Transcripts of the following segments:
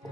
तर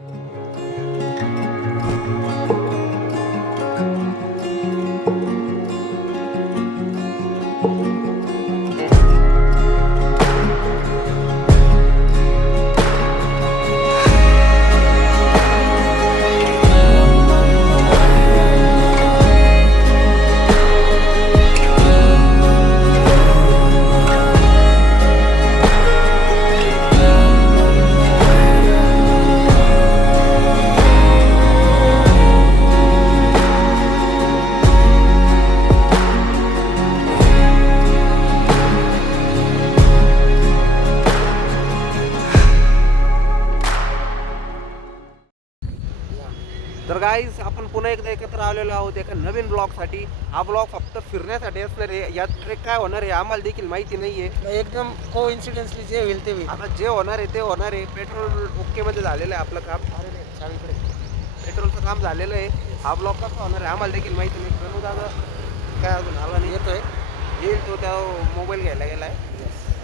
गाईज आपण पुन्हा एकदा एकत्र आलेलो आहोत एका नवीन ब्लॉगसाठी. हा ब्लॉग फक्त फिरण्यासाठी असणार आहे. यात ट्रेक काय होणार आहे आम्हाला देखील माहिती नाहीये. एकदम कोइन्सिडेंटली जे होईल ते होईल. आता जे होणार आहे ते होणार आहे. पेट्रोल ओके मध्ये झालेलं आहे आपलं काम. पेट्रोलचं काम झालेलं आहे. हा ब्लॉग कसा होणार आहे आम्हाला देखील माहिती नाही. बनू दादा काय अजून आला नाही. येतोय येईल तो त्या मोबाईल घ्यायला गेलाय.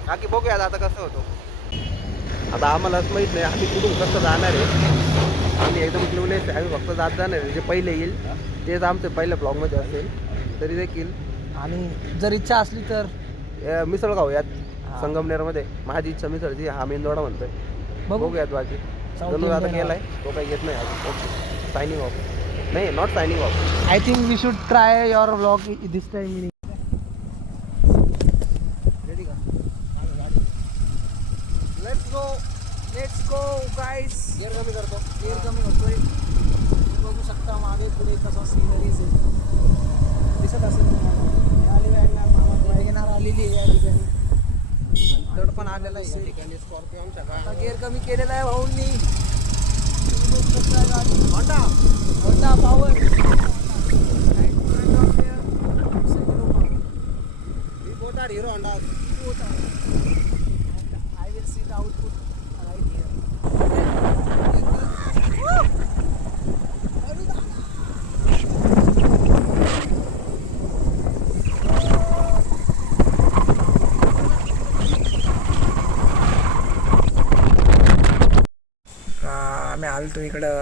बाकी बघूया आता कसं होतो. आता आम्हालाच माहित नाही आम्ही कुठून कसं जाणार आहे. आम्ही एकदम क्लूलेस आहे. आम्ही फक्त जात जाणार आहे. जे पहिले येईल तेच आमचं पहिल्या ब्लॉगमध्ये असेल तरी देखील. आणि जर इच्छा असली तर मिसळ खाऊयात संगमनेरमध्ये. माझी इच्छा मिसळची. हा मेंदोडा म्हणतोय. बघूयात बाकी. दोन आता गेलाय तो काही घेत नाही अजून. Okay signing off. नाही not signing off. I think we should try your vlog this time. Ready का? Let's go guys. गिअर कमी करतो. गिअर कमी होतोय. बघू शकता मागे पुढे कसा सीनरीज दिसत असेल तुम्हाला. वॅगनार आलेली आहे या ठिकाणी. चढ पण आलेला आहे या ठिकाणी. स्कॉर्पिओ आमच्या आता गिअर कमी केलेला आहे भाऊंनी. Honda power. Hero Honda. I will see the output right here. आम्ही आलतो इकडं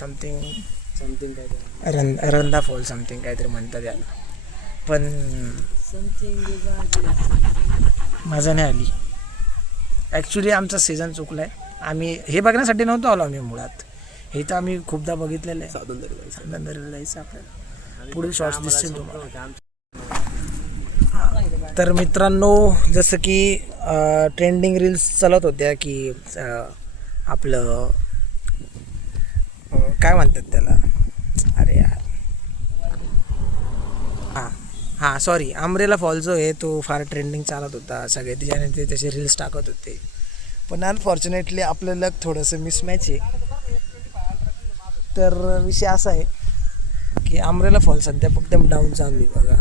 समथिंग काय रंधा फॉल समथिंग काहीतरी म्हणतात याला. पण मजा नाही आली. ॲक्च्युली आमचा सीझन चुकला आहे. आम्ही हे बघण्यासाठी नव्हतो आलो आम्ही मुळात. हे तर आम्ही खूपदा बघितलेलं आहे. साधनदरीला जायचं आपल्याला. पुढील शॉर्ट्स दिसतील तुम्हाला. तर मित्रांनो जसं की ट्रेंडिंग रील्स चालत होत्या की आपलं काय म्हणतात त्याला. अरे यार हां सॉरी अमरेला फॉल जो आहे तो फार ट्रेंडिंग चालत होता. सगळे त्याच्याने ते तसे रील्स टाकत होते. पण अनफॉर्च्युनेटली आपलं लक थोडंसं मिसमॅच आहे. तर विषय असा आहे की अमरेला फॉल सध्या फक्त डाऊन चालू आहे बघा.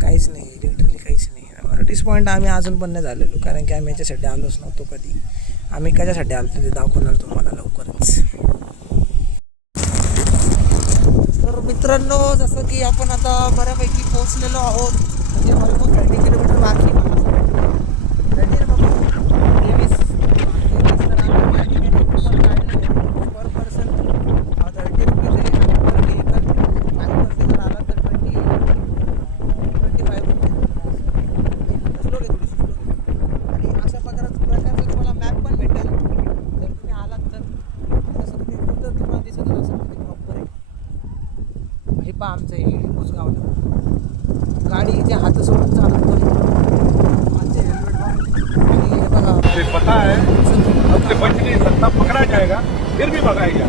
काहीच नाही लिटरली काहीच नाही. डिसपॉईंट आम्ही अजून पण नाही झालेलो कारण की आम्ही याच्यासाठी आलोच नव्हतो कधी. आम्ही कशासाठी आलो ते दाखवणार तुम्हाला लवकरच. तर मित्रांनो जसं की आपण आता बऱ्यापैकी पोहोचलेलो आहोत. म्हणजे ऑलमोस्ट 30 किलोमीटर बाकी मला पर पर्सन 30 रुपीज आहे. पर व्हेकल 5% जर आला तर 25 रुपये. स्लो आहे थोडीशी स्लो. आणि अशा प्रकारचं तुम्हाला मॅप पण भेटेल जर तुम्ही आलात तर. जसं तुम्ही तर तुम्हाला दिसतच असेल ते प्रॉपर आहे. हे पहा आमचं हे गावला गाडी जे हात सोडून चालत नाही. आमचे हेल्मेट आणि हे बघा पता है हमसे बच नहीं सकता. पकड़ा जाएगा फिर भी भगाएगा.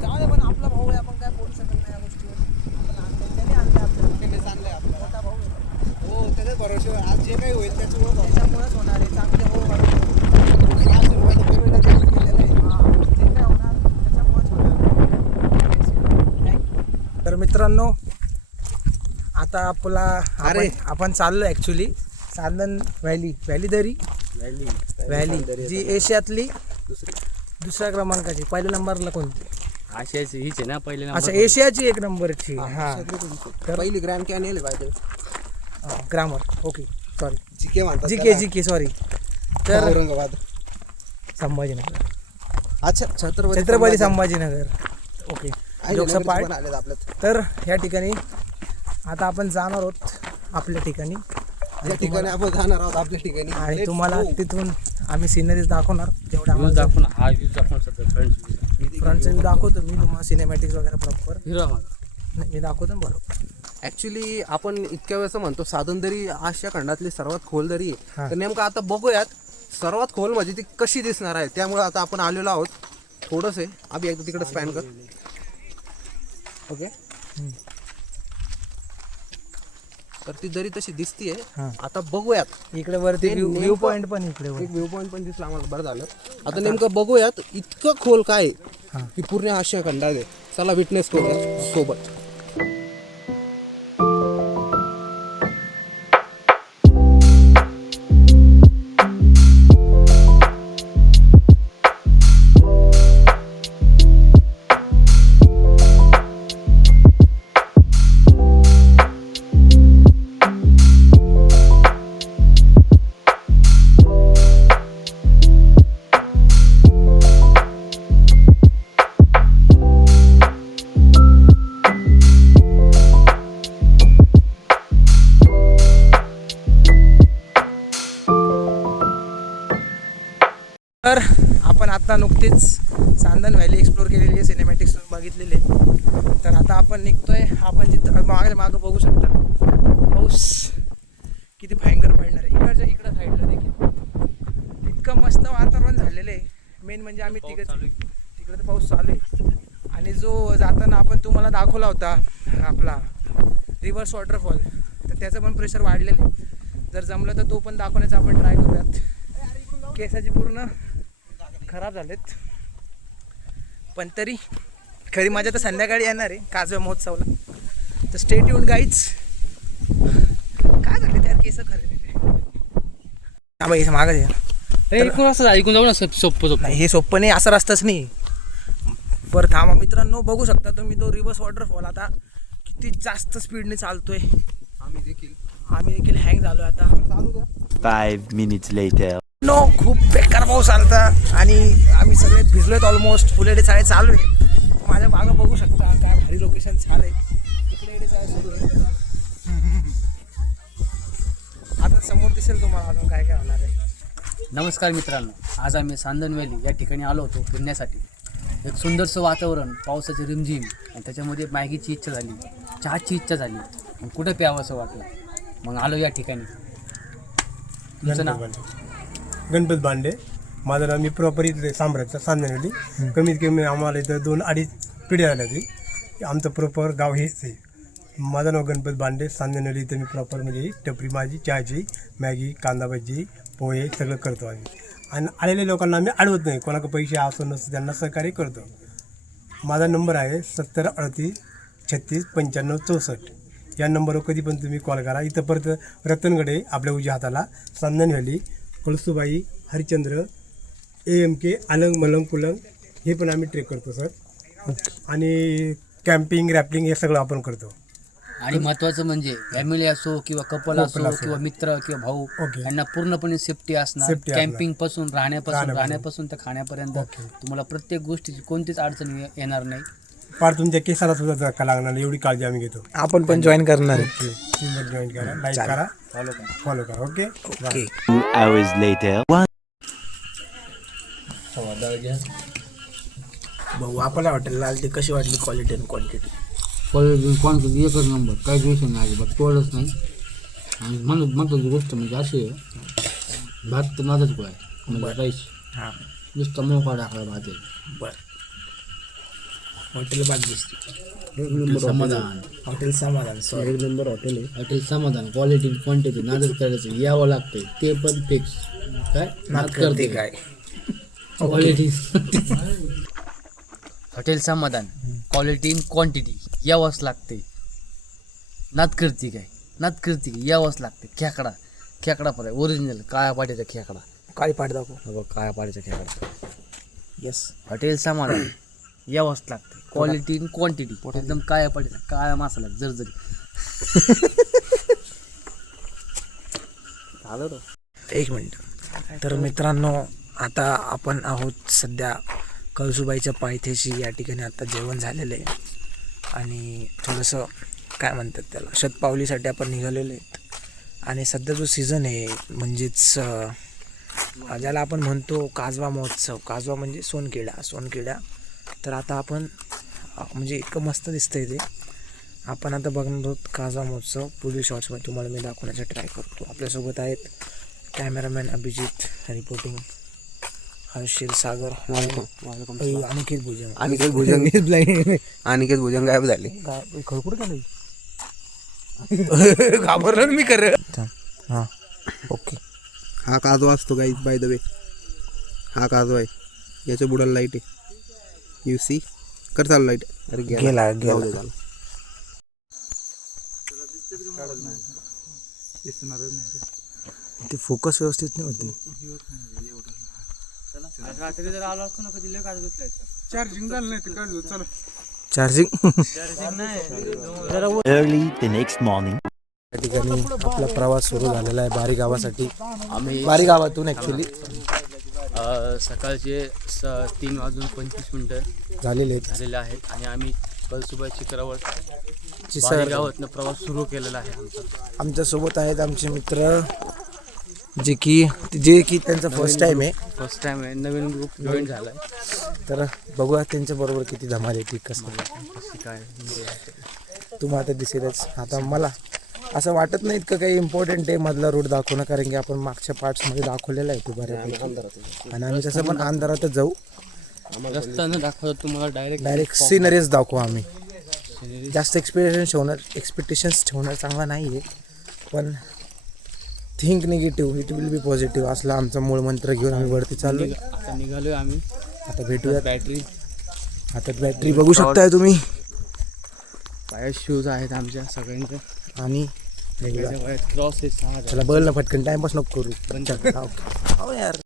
जाऊ दे पण आपला भाऊ आहे. आपण काय बोलू शकत नाही या गोष्टीवर. आपण आणलं त्याने आणलं आपल्याला. आणलंय आपला मोठा भाऊ आहे. हो त्याच्याच भरोश्यावर आज जे काही होईल त्याच्यामुळेच होणार आहे. चांगले हो जे काय होणार त्याच्यामुळेच होणार. तर मित्रांनो आता आपण चाललो ॲक्च्युली चांदण व्हॅली जी एशियातली दुसऱ्या क्रमांकाची. पहिल्या नंबरला कोणती? आशियाची हीच आहे ना पहिले नंबर. अच्छा एशियाची 1 नंबरची. हां पहिली ग्रँड कॅन पाहिजे. ग्रामर ओके सॉरी जीके म्हणतात जीके सॉरी. तर औरंगाबाद संभाजीनगर. अच्छा Chhatrapati Sambhajinagar. Okay. Jokes part. पण आलेत आपल्यात. तर या ठिकाणी आता आपण जाणार आहोत आपल्या ठिकाणी या ठिकाणी आपण जाणार आहोत आपल्या ठिकाणी आणि Let's तुम्हाला go. तिथून आम्ही सिनरीज दाखवणार जेवढ्या व्ह्यूज आम्हाला दाखवून हा व्ह्यूज दाखवून सध्या फ्रंट फ्रंटचा व्ह्यू दाखवतो मी तुम्हाला सिनेमॅटिक्स वगैरे प्रॉपर. हिरो माझा मी दाखवतो ना बरोबर. ऍक्च्युली आपण इतक्या वेळेस म्हणतो साधन दरी आशिया खंडातली सर्वात खोल दरी आहे. हा. तर नेमकं आता बघूयात सर्वात खोल म्हणजे ती कशी दिसणार आहे. त्यामुळे आता आपण आलेलो आहोत थोडंच आहे अभि एकदा तिकडे स्पॅन कर. ओके. तर ती दरी तशी दिसतीये. हा. आता बघूयात इकडे वरती ते व्ह्यू नेमकं- पॉईंट पण इकडे वर. एक व्ह्यू पॉईंट पण दिसला आम्हाला बरं झालं. आता नेमकं बघूयात इतकं खोल काय आहे हा. की पूर्ण आशिया खंडात आहे. चला विटनेस करूया सोबत. तर आपण आता नुकतीच चांदण व्हॅली एक्सप्लोर केलेली आहे. सिनेमॅटिक्स बघितलेले आहे. तर आता आपण निघतोय. आपण जिथं मागं बघू शकता पाऊस किती भयंकर पडणार आहे. इकडं साईडला देखील इतकं मस्त वातावरण झालेलं आहे. मेन म्हणजे आम्ही तिकडे तर पाऊस चालू आहे. आणि जो जाताना आपण तुम्हाला दाखवला होता आपला रिव्हर्स वॉटरफॉल तर त्याचं पण प्रेशर वाढलेलं आहे. जर जमलं तर तो पण दाखवण्याचा आपण ट्राय करूयात. केसाची पूर्ण खराब झालेत पण तरी खरी मजा तर संध्याकाळी येणार आहे काजव्या महोत्सवला. तर स्टे ट्यून्ड गाईज. काय झाले त्यात केस खरे मागं ऐकून असं ऐकून जाऊ ना सोप्पं नाही. हे सोपं नाही. असं रस्ताच नाही. बरं थांबा मित्रांनो बघू शकता तुम्ही तो रिव्हर्स वॉटरफॉल आता किती जास्त स्पीडने चालतोय. आम्ही देखील हँग झालोय आता. 5 minutes later. नो खूप बेकार पाऊस आलता आणि आम्ही सगळे भिजलोत ऑलमोस्ट. फुलेडे चाळे चालू आहे. माझ्या मागं बघू शकता काय भारी लोकेशन चालू आहे. इकडे चाळे सुरू आहे. आता समोर दिसेल तुम्हाला अजून काय काय होणार आहे. नमस्कार मित्रांनो, आज आम्ही चांदण व्हॅली या ठिकाणी आलो होतो फिरण्यासाठी. एक सुंदरसं वातावरण, पावसाची रिमझिम आणि त्याच्यामध्ये मॅगीची इच्छा झाली, चहाची इच्छा झाली. मग कुठं प्यावं असं वाटलं, मग आलो या ठिकाणी. तुमचं नाव? गणपत बांडे. माझं नाव. मी प्रॉपर इथले साम्राज्य चांदणवली. कमीत कमी आम्हाला इथं 2-2.5 पिढ्या झाल्या ती. आमचं प्रॉपर गाव हेच आहे. माझं नाव गणपत बांडे. चांदणवली इथं मी प्रॉपर म्हणजे टपरी माझी चहाची, मॅगी, कांदा भजी, पोहे सगळं करतो आम्ही. आणि आलेल्या लोकांना आम्ही अडवत नाही. कोणाकडे पैसे असं नसतं त्यांना सहकार्य करतो. माझा नंबर आहे 70 38 36 95 64. या नंबरवर कधी पण तुम्ही कॉल करा. इथं परत रतनगडे आपल्या उजव्या हाताला, चांदण व्हॅली, कळसुबाई, हरिश्चंद्र, AMK, अलंग मलंग कुलंग हे पण आम्ही ट्रेक करतो सर. आणि कॅम्पिंग रॅपलिंग हे सगळं आपण करतो. आणि महत्त्वाचं म्हणजे फॅमिली असो किंवा कपल असो किंवा मित्र किंवा भाऊ ओके. यांना पूर्णपणे सेफ्टी असणार. Safety असणार. कॅम्पिंग पासून राहण्यापासून तर खाण्यापर्यंत तुम्हाला प्रत्येक गोष्टीची कोणतीच अडचण येणार नाही. फार तुमच्या केसाला सुद्धा धक्का लागणार नाही एवढी काळजी आम्ही घेतो. आपण पण जॉईन करणार आहे. ओके. तुम्ही जॉईन करा, लाईक करा, फॉलो करा. ओके. ओके. 2 hours later. भाऊ आपल्या हॉटेलला आली कशी वाटली क्वालिटी आणि क्वांटिटी? क्वांटिटी एकच नंबर, काही विषय नाही अजिबात, तोडच नाही. आणि महत्त्वाची गोष्ट म्हणजे अशी आहे, भात तर माझाच गोळा आहे म्हणजे राईस. हां नुसतं मोकळा टाकला भात आहे. बरं. हॉटेल बाद दिसते. एक नंबर समाधान. हॉटेल समाधान. सॉरी. एक नंबर हॉटेल आहे. हॉटेल समाधान. क्वालिटी क्वांटिटी नादच करायचं, यावं लागतंय ते पण फिक्स. काय नाद करते काय क्वालिटी. हॉटेल समाधान, क्वालिटी इन क्वांटिटी यावंच लागते. नाद करते काय यावंच लागते. खेकडा पण आहे ओरिजिनल काळ्या पाट्याचा खेकडा. काळी पाट दाखव. बघ काळ्या पाट्याचा खेकडा. येस. हॉटेल समाधान यावंच लागते. क्वालिटी इन क्वांटिटी एकदम काळ्या पाट्याचा काळा मसाला जरजरी. एक मिनिट. तर मित्रांनो आता आपण आहोत सध्या कळसुबाईच्या पायथ्याशी. या ठिकाणी आता जेवण झालेलं आहे आणि थोडंसं काय म्हणतात त्याला शतपावलीसाठी आपण निघालेलो आहेत. आणि सध्या जो सीझन आहे म्हणजेच ज्याला आपण म्हणतो काजवा महोत्सव, काजवा म्हणजे सोनकिडा. तर आता आपण म्हणजे इतकं मस्त दिसतंय ते. आपण आता बघणार आहोत काजवा महोत्सव. पुढील शॉर्ट्समध्ये तुम्हाला मी दाखवण्याचा ट्राय करतो. आपल्यासोबत आहेत कॅमेरामॅन अभिजित, रिपोर्टिंग हर्षिल सागर, अनिकेत भुजंग. अनिकेत भुजंग गायब झाले. खडकुड का नाही घाबरलो मी कर. हां ओके. हा काजवा असतो गाईज, बाय द वे. हा काजवा आहे, याच्या बुडाला लाईट आहे. यू सी कर चालू लाईट. अरे गेला. ते फोकस व्यवस्थित नाही होते. रात्री जर आलो असतो ना कधी लय काढत चार्जिंग झालं नाही ते काढलं. चला charging Early the next morning. या ठिकाणी आपला प्रवास सुरू झालेला आहे बारी गावासाठी. आम्ही बारी गावातून ॲक्च्युली सकाळचे 3:25 झालेले आहेत. झालेले आहेत आणि आम्ही कळसुबाई चित्रावर चिसर गावातनं प्रवास सुरू केलेला आहे आमचा. आमच्यासोबत आहेत आमचे मित्र जे की त्यांचा फर्स्ट टाईम आहे. फर्स्ट टाइम आहे, नवीन ग्रुप जॉईन झाला आहे. तर बघूया त्यांच्याबरोबर किती धमाल येते कसं काय तुम्हाला आता दिसेलच. आता मला असं वाटत नाही इतकं काही इम्पॉर्टंट आहे मधला रूट दाखवणं, कारण की आपण मागच्या पार्ट्समध्ये दाखवलेला आहे तो बऱ्यापैकी. आणि आम्ही तसं पण अंधारातच जाऊ. रस्त्यानं दाखवतो तुम्हाला डायरेक्ट सिनरीज दाखवू आम्ही. जास्त एक्सपेक्टेशन्स ठेवणं चांगला नाही आहे, पण think negative it will be positive असला आमचा मूळ मंत्र घेऊन आम्ही वरती चाललो. आता निघालोय आम्ही. आता भेटूया. बॅटरी हातात बॅटरी बघू शकताय तुम्ही. पायात शूज आहेत आमच्या सगळ्यांचे आणि निघूया. क्रॉस आहे 6,000. चला बघ ना पटकन, टाइमपास नको करू. हो यार.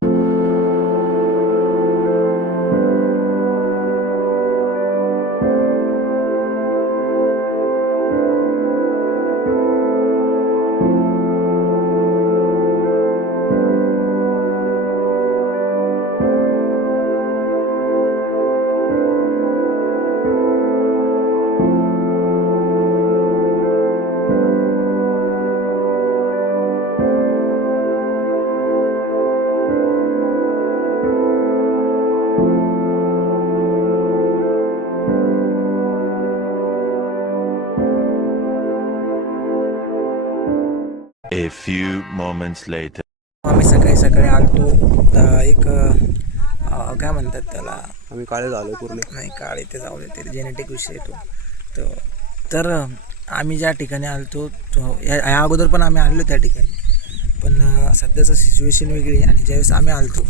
A few moments later. आम्ही सकाळी आलतो. एक काय म्हणतात त्याला, आम्ही काळे झालो पूर्ण. नाही काळे ते जाऊ दे, ते जेनेटिक विषय येतो. तर आम्ही ज्या ठिकाणी आलतो या अगोदर पण आम्ही आलेलो त्या ठिकाणी, पण सध्याचं सिच्युएशन वेगळी. आणि ज्यावेळेस आम्ही आलतो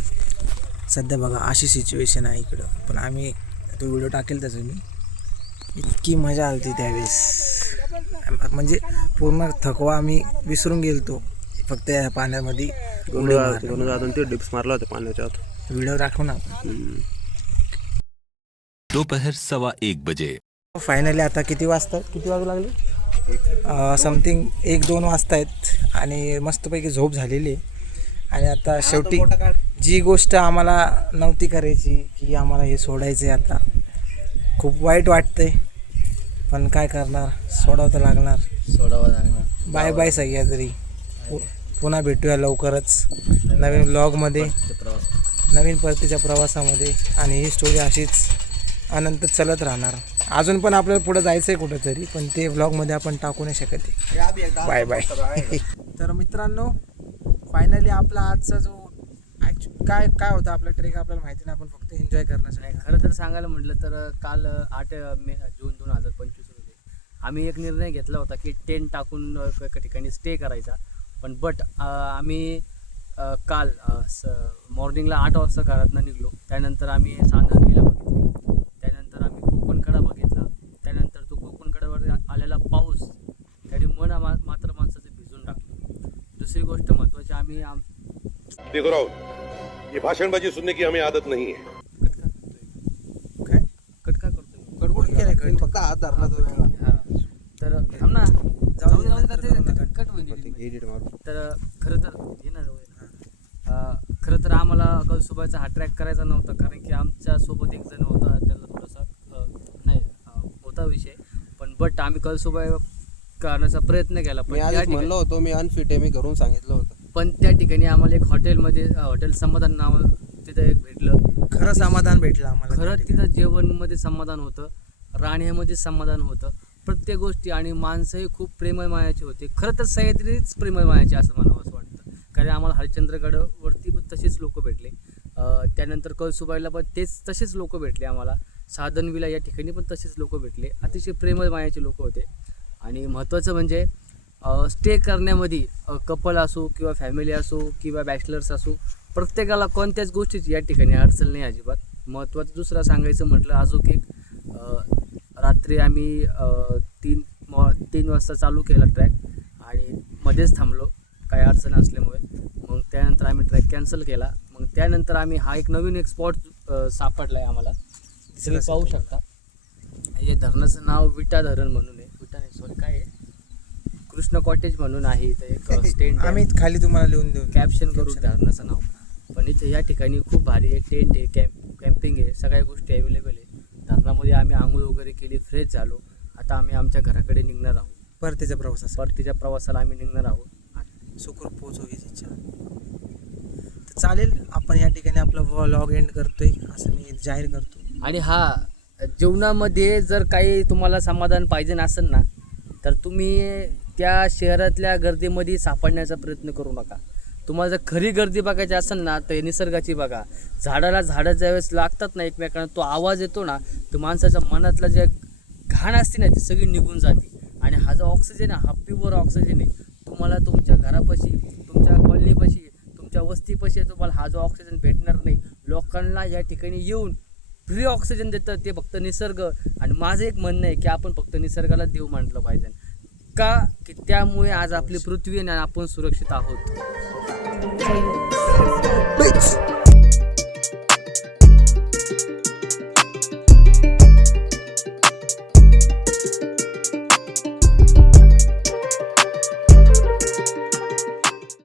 सध्या बघा अशी सिच्युएशन आहे इकडं. पण आम्ही तो व्हिडिओ टाकेल त्याचं मी. इतकी मजा आली त्यावेळेस, म्हणजे पूर्ण थकवा आम्ही विसरून गेलतो फक्त या पाण्यामध्ये. ते डिप्स मारला होता पाण्याच्या आत. व्हिडिओ दाखव ना. दोपहर 1:15 बजे. फायनली आता किती वाजू लागले, समथिंग 1-2 वाजता आहेत आणि मस्तपैकी झोप झालेली आहे. आणि आता शेवटी जी गोष्ट आम्हाला नव्हती करायची की आम्हाला हे सोडायचं आहे, आता खूप वाईट वाटतंय, पण काय करणार, सोडावं लागणार. बाय बाय सगळ्या तरी. पुन्हा भेटूया लवकरच नवीन व्लॉगमध्ये, नवीन परतीच्या प्रवासामध्ये. आणि ही स्टोरी अशीच अनंत चालत राहणार. अजून पण आपल्याला पुढे जायचं आहे कुठंतरी, पण ते व्लॉगमध्ये आपण टाकू नाही शकत आहे. Bye bye. तर मित्रांनो, फायनली आपला आजचा जो काय होता आपला ट्रेक आपल्याला माहिती नाही, आपण फक्त एन्जॉय करण्यासाठी. खरं तर सांगायला म्हटलं तर काल 8 जून 2025 रोजी आम्ही एक निर्णय घेतला होता की टेंट टाकून एका ठिकाणी स्टे करायचा. पण आम्ही काल मॉर्निंगला 8 वाजता घरातनं निघलो. त्यानंतर आम्ही सांदनवीला बघितली, त्यानंतर आम्ही कोकणकडा बघितला. त्यानंतर तो कोकणकड्यावर आलेला पाऊस त्याने मात्र माणसाचं भिजून टाकलं. दुसरी गोष्ट महत्त्वाची, आम्ही देखो राहुल, ये भाषणबाजी सुनने की हमें आदत नहीं है. कटका करतो. कडबड केलं फक्त हात धरला तो वेगळा. तर थांब ना, जाऊ कट होईल. एडिट मारू. तर खरं तर हे ना खरं तर आम्हाला कळसुबाईचा हा ट्रॅक करायचा नव्हता, कारण की आमच्यासोबत एक जण होता, त्याला थोडासा होता विषय, पण आम्ही कळसुबाई करण्याचा प्रयत्न केला. मी आधीच म्हणलो होतो मी अनफिट आहे, मी घरून सांगितलं होतं. पण त्या ठिकाणी आम्हाला एक हॉटेल समाधान नाव तिथं एक भेटलं. खरं समाधान भेटलं आम्हाला. खरं तिथं जेवणमध्ये समाधान होतं, राहण्यामध्ये समाधान होतं, प्रत्येक गोष्टी, आणि माणसंही खूप प्रेमळ मायाची होते. खरं तर सह्याद्रीच प्रेमळ मायाची असं म्हणावं असं वाटतं, कारण आम्हाला हरिश्चंद्रगडवरती पण तसेच लोक भेटले, त्यानंतर कळसुबाईला पण तसेच लोक भेटले आम्हाला, साधनवीला या ठिकाणी पण तसेच लोक भेटले. अतिशय प्रेमळ मायाचे लोक होते. आणि महत्त्वाचं म्हणजे स्टे करण्यामध्ये कपल असो किंवा फॅमिली असो किंवा बॅचलर्स असो, प्रत्येकाला कोणत्याच गोष्टीची या ठिकाणी अडचण नाही अजिबात. महत्त्वाचं दुसरं सांगायचं म्हटलं अजून एक, रात्री आम्ही 3 वाजता चालू केला ट्रॅक आणि मध्येच थांबलो काही अडचण असल्यामुळे. मग त्यानंतर आम्ही ट्रॅक कॅन्सल केला. मग त्यानंतर आम्ही एक नवीन स्पॉट सापडला आहे आम्हाला, तुम्ही पाहू शकता. हे धरणाचं नाव विटा धरण म्हणून आहे, विटा नाही सॉरी काय आहे, कृष्ण कॉटेज म्हणून आहे. इथं एक स्टेंट आम्ही खाली तुम्हाला लिहून देऊ, कॅप्शन करू धरणाचं नाव. पण इथे या ठिकाणी खूप भारी आहे, टेंट आहे, कॅम्पिंग आहे, सगळ्या गोष्टी अवेलेबल आहे. धरणामध्ये आम्ही आंघोळ वगैरे केली, फ्रेश झालो. आता आम्ही आमच्या घराकडे निघणार आहोत. परतीच्या प्रवासाला आम्ही निघणार आहोत. सुखरूप पोहोचू हीच इच्छा. तर चालेल, आपण या ठिकाणी आपला व्लॉग एंड करतोय असं मी जाहीर करतो. आणि जीवनामध्ये जर काही तुम्हाला समाधान पाहिजे नसेल ना, तर तुम्ही त्या शहरातल्या गर्दीमध्ये सापडण्याचा प्रयत्न करू नका. तुम्हाला जर खरी गर्दी बघायची असेल ना, तर निसर्गाची बघा. झाडं ज्यावेळेस लागतात ना एकमेकांना, तो आवाज येतो ना, तो माणसाच्या मनातला जे घाण असते ना ती सगळी निघून जाते. आणि हा जो ऑक्सिजन आहे, हा प्युअर ऑक्सिजन आहे. तुम्हाला तुमच्या घरापाशी, तुमच्या कॉलनीपाशी, तुमच्या वस्तीपाशी तुम्हाला हा जो ऑक्सिजन भेटणार नाही. लोकांना या ठिकाणी येऊन फ्री ऑक्सिजन देतं ते फक्त निसर्ग. आणि माझं एक म्हणणं आहे की आपण फक्त निसर्गाला देव म्हटलं पाहिजे, का की त्यामुळे आज आपली पृथ्वी आणि आपण सुरक्षित आहोत.